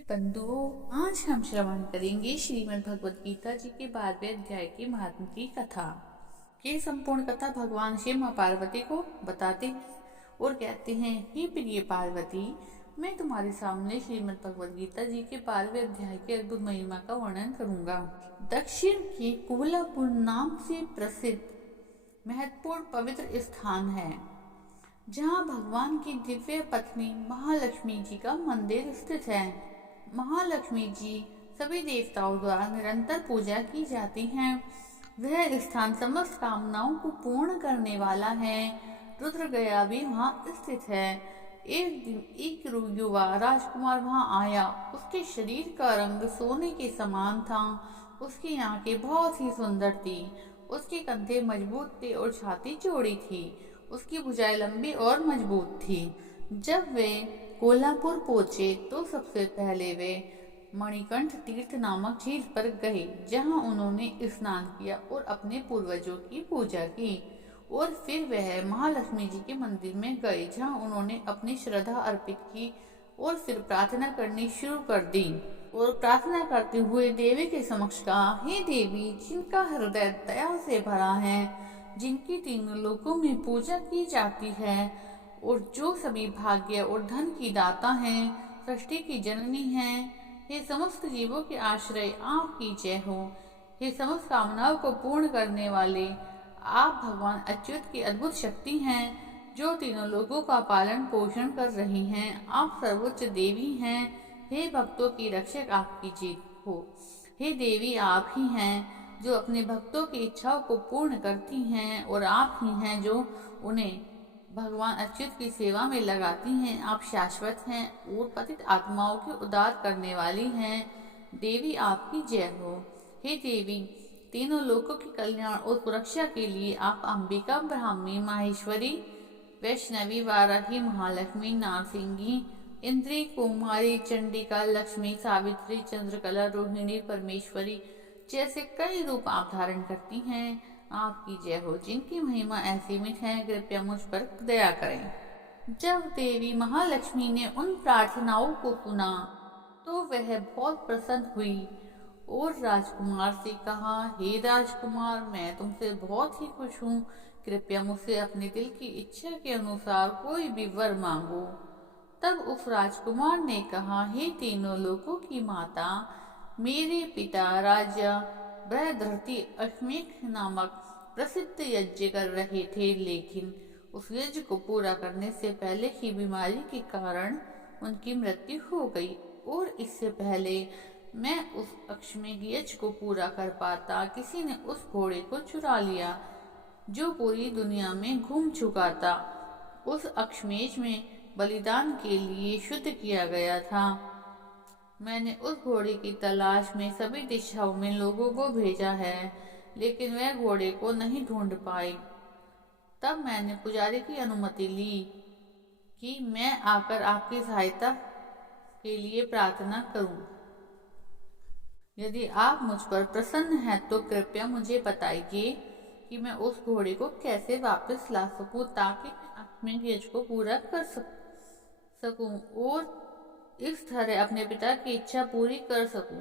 बंधुओं, आज हम श्रवण करेंगे श्रीमद् भगवत गीता जी के 12वें अध्याय के महात्म की कथा। ये संपूर्ण कथा भगवान शिव मां पार्वती को बताते हैं और कहते हैं, हे प्रिय पार्वती, मैं तुम्हारे सामने श्रीमद् भगवत गीता जी के 12वें अध्याय के अद्भुत महिमा का वर्णन करूंगा। दक्षिण के कोल्हापुर नाम से प्रसिद्ध महत्वपूर्ण पवित्र स्थान है, जहाँ भगवान की दिव्य पत्नी महालक्ष्मी जी का मंदिर स्थित है। महालक्ष्मी जी सभी देवताओं द्वारा निरंतर पूजा की जाती हैं। वह स्थान समस्त कामनाओं को पूर्ण करने वाला है। रुद्रगया भी वहाँ स्थित है। एक दिन एक युवा राजकुमार वहाँ आया। उसके शरीर का रंग सोने के समान था। उसकी आंखें बहुत ही सुंदर थी। उसके कंधे मजबूत थे और छाती चौड़ी थी। उसकी भुजाएं लंबी और मजबूत थी। जब वे कोल्हापुर पहुंचे तो सबसे पहले वे मणिकंठ तीर्थ नामक झील पर गए, जहां उन्होंने स्नान किया और अपने पूर्वजों की पूजा की। और फिर वह महालक्ष्मी जी के मंदिर में गए, जहां उन्होंने अपनी श्रद्धा अर्पित की और फिर प्रार्थना करनी शुरू कर दी। और प्रार्थना करते हुए देवी के समक्ष कहा, हे देवी, जिनका हृदय दया से भरा है, जिनकी तीनों लोकों में पूजा की जाती है और जो सभी भाग्य और धन की दाता हैं, सृष्टि की जननी हैं, हे समस्त जीवों के आश्रय, आपकी जय हो। हे समस्त कामनाओं को पूर्ण करने वाले, आप भगवान अच्युत की अद्भुत शक्ति हैं, जो तीनों लोगों का पालन पोषण कर रही हैं। आप सर्वोच्च देवी हैं। हे भक्तों की रक्षक, आपकी जीत हो। हे देवी, आप ही हैं जो अपने भक्तों की इच्छाओं को पूर्ण करती हैं, और आप ही हैं जो उन्हें भगवान अच्युत की सेवा में लगाती हैं। आप शाश्वत हैं और पतित आत्माओं की उद्धार करने वाली हैं। देवी, आपकी जय हो। हे देवी, तीनों लोकों के कल्याण और सुरक्षा के लिए आप अंबिका, ब्राह्मी, माहेश्वरी, वैष्णवी, वाराही, महालक्ष्मी, नारसिंगी, इंद्री, कुमारी, चंडिका, लक्ष्मी, सावित्री, चंद्रकला, रोहिणी, परमेश्वरी जैसे कई रूप आप धारण करती हैं। आपकी जय हो। जिनकी महिमा असीमित है, कृपया मुझ पर दया करें। जब देवी महालक्ष्मी ने उन प्रार्थनाओं को सुना तो वह बहुत प्रसन्न हुई और राजकुमार से कहा, हे राजकुमार, मैं तुमसे बहुत ही खुश हूँ। कृपया मुझसे अपने दिल की इच्छा के अनुसार कोई भी वर मांगो। तब उस राजकुमार ने कहा, हे तीनों लोकों की माता, मेरे पिता राजा बृहद्रथी अश्वमेध नामक प्रसिद्ध यज्ञ कर रहे थे, लेकिन उस यज्ञ को पूरा करने से पहले ही बीमारी के कारण उनकी मृत्यु हो गई। और इससे पहले मैं उस अश्वमेध यज्ञ को पूरा कर पाता, किसी ने उस घोड़े को चुरा लिया जो पूरी दुनिया में घूम चुका था। उस अश्वमेध में बलिदान के लिए शुद्ध किया गया था। मैंने उस घोड़े की तलाश में सभी दिशाओं में लोगों को भेजा है, लेकिन वह घोड़े को नहीं ढूंढ पाए। तब मैंने पुजारी की अनुमति ली कि मैं आकर आपकी सहायता के लिए प्रार्थना करूं। यदि आप मुझ पर प्रसन्न हैं तो कृपया मुझे बताइए कि मैं उस घोड़े को कैसे वापस ला सकूं, ताकि मैं अपने यज्ञ को पूरा कर सकूं और इस तरह अपने पिता की इच्छा पूरी कर सकूं।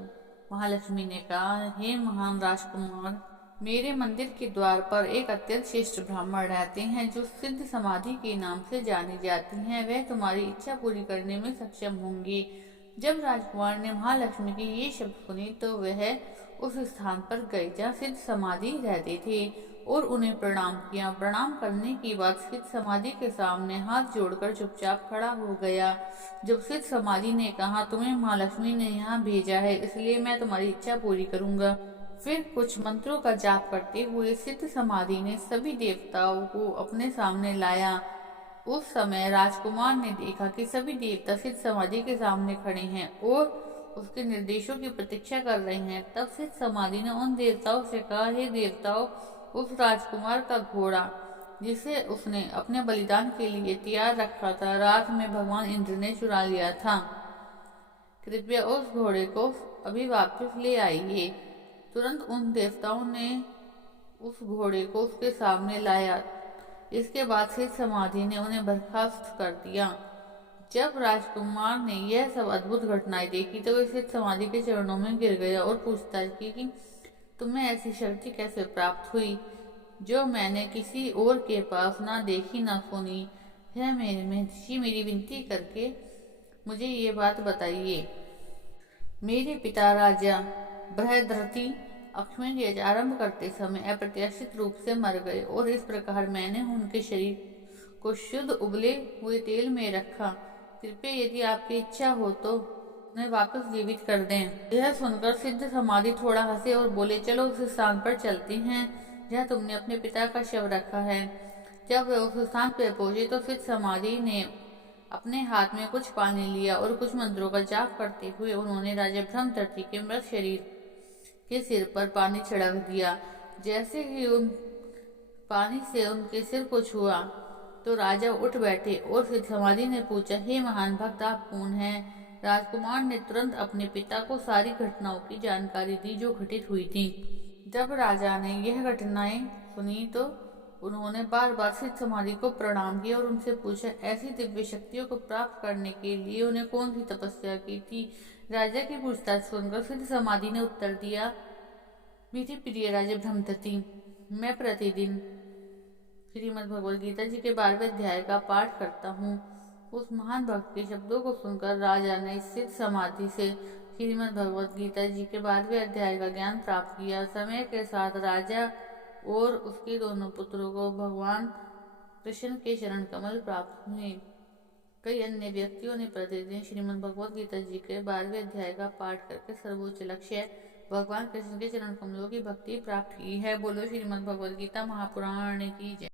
महालक्ष्मी ने कहा, हे महान राजकुमार, मेरे मंदिर के द्वार पर एक अत्यंत श्रेष्ठ ब्राह्मण रहते हैं, जो सिद्ध समाधि के नाम से जाने जाती हैं। वह तुम्हारी इच्छा पूरी करने में सक्षम होंगे। जब राजकुमार ने महालक्ष्मी के ये शब्द सुने तो वह उस स्थान पर गए जहाँ सिद्ध समाधि रहते थे और उन्हें प्रणाम किया। प्रणाम करने के बाद सिद्ध समाधि के सामने हाथ जोड़कर चुपचाप खड़ा हो गया। जब सिद्ध समाधि ने कहा, तुम्हें महालक्ष्मी ने यहाँ भेजा है, इसलिए मैं तुम्हारी इच्छा पूरी करूंगा। फिर कुछ मंत्रों का जाप करते हुए सिद्ध समाधि ने सभी देवताओं को अपने सामने लाया। उस समय राजकुमार ने देखा कि सभी देवता सिद्ध समाधि के सामने खड़े हैं और उसके निर्देशों की प्रतीक्षा कर रहे हैं। तब सिद्ध समाधि ने उन देवताओं से कहा, हे देवताओं, उस राजकुमार का घोड़ा जिसे उसने अपने बलिदान के लिए तैयार रखा था, रात में भगवान इंद्र ने चुरा लिया था। कृपया उस घोड़े को अभी वापस ले आइए। तुरंत उन देवताओं ने उस घोड़े को उसके सामने लाया। इसके बाद सिद्ध समाधि ने उन्हें बर्खास्त कर दिया। जब राजकुमार ने यह सब अद्भुत घटनाएं देखी तो वह सिद्ध समाधि के चरणों में गिर गया और पूछताछ की कि तुम्हें ऐसी शक्ति कैसे प्राप्त हुई जो मैंने किसी और के पास ना देखी ना सुनी। है मेरे महर्षि, मेरी विनती करके मुझे ये बात बताइए। मेरे पिता राजा बृहद्रथी अश्वमेध यज्ञ आरंभ करते समय अप्रत्याशित रूप से मर गए और इस प्रकार मैंने उनके शरीर को शुद्ध उबले हुए तेल में रखा। कृपया यदि आपकी इच्छा हो तो उन्हें वापस जीवित कर दें। यह सुनकर सिद्ध समाधि थोड़ा हंसे और बोले, चलो उस स्थान पर चलते हैं जहाँ तुमने अपने पिता का शव रखा है। जब वे उस स्थान पर पहुंचे तो सिद्ध समाधि ने अपने हाथ में कुछ पानी लिया और कुछ मंत्रों का जाप करते हुए उन्होंने राजा ब्रह्मदत्त के मृत शरीर के सिर पर पानी छिड़क दिया। जैसे ही उन पानी से उनके सिर को छुआ तो राजा उठ बैठे और सिद्ध समाधि ने पूछा, हे महान भक्त, आप कौन हैं? राजकुमार ने तुरंत अपने पिता को सारी घटनाओं की जानकारी दी जो घटित हुई थी। जब राजा ने यह घटनाएं सुनी तो उन्होंने बार बार सिद्ध समाधि को प्रणाम किया और उनसे पूछा, ऐसी दिव्य शक्तियों को प्राप्त करने के लिए उन्हें कौन सी तपस्या की थी? राजा की पूछताछ सुनकर सिद्ध समाधि ने उत्तर दिया, मेरे प्रिय राजा ब्रह्मदत्त, मैं प्रतिदिन श्रीमद् भगवद गीता जी के 12वें अध्याय का पाठ करता हूँ। उस महान भक्त के शब्दों को सुनकर राजा ने सिद्ध समाधि से श्रीमद् भगवद गीता जी के 12वें अध्याय का ज्ञान प्राप्त किया। समय के साथ राजा और उसके दोनों पुत्रों को भगवान कृष्ण के चरण कमल प्राप्त हुए। कई अन्य व्यक्तियों ने प्रतिदिन श्रीमद् भगवद गीता जी के 12वें अध्याय का पाठ करके सर्वोच्च लक्ष्य भगवान कृष्ण के चरण कमलों की भक्ति प्राप्त की है। बोलो श्रीमद् भगवद गीता महापुराण की जय।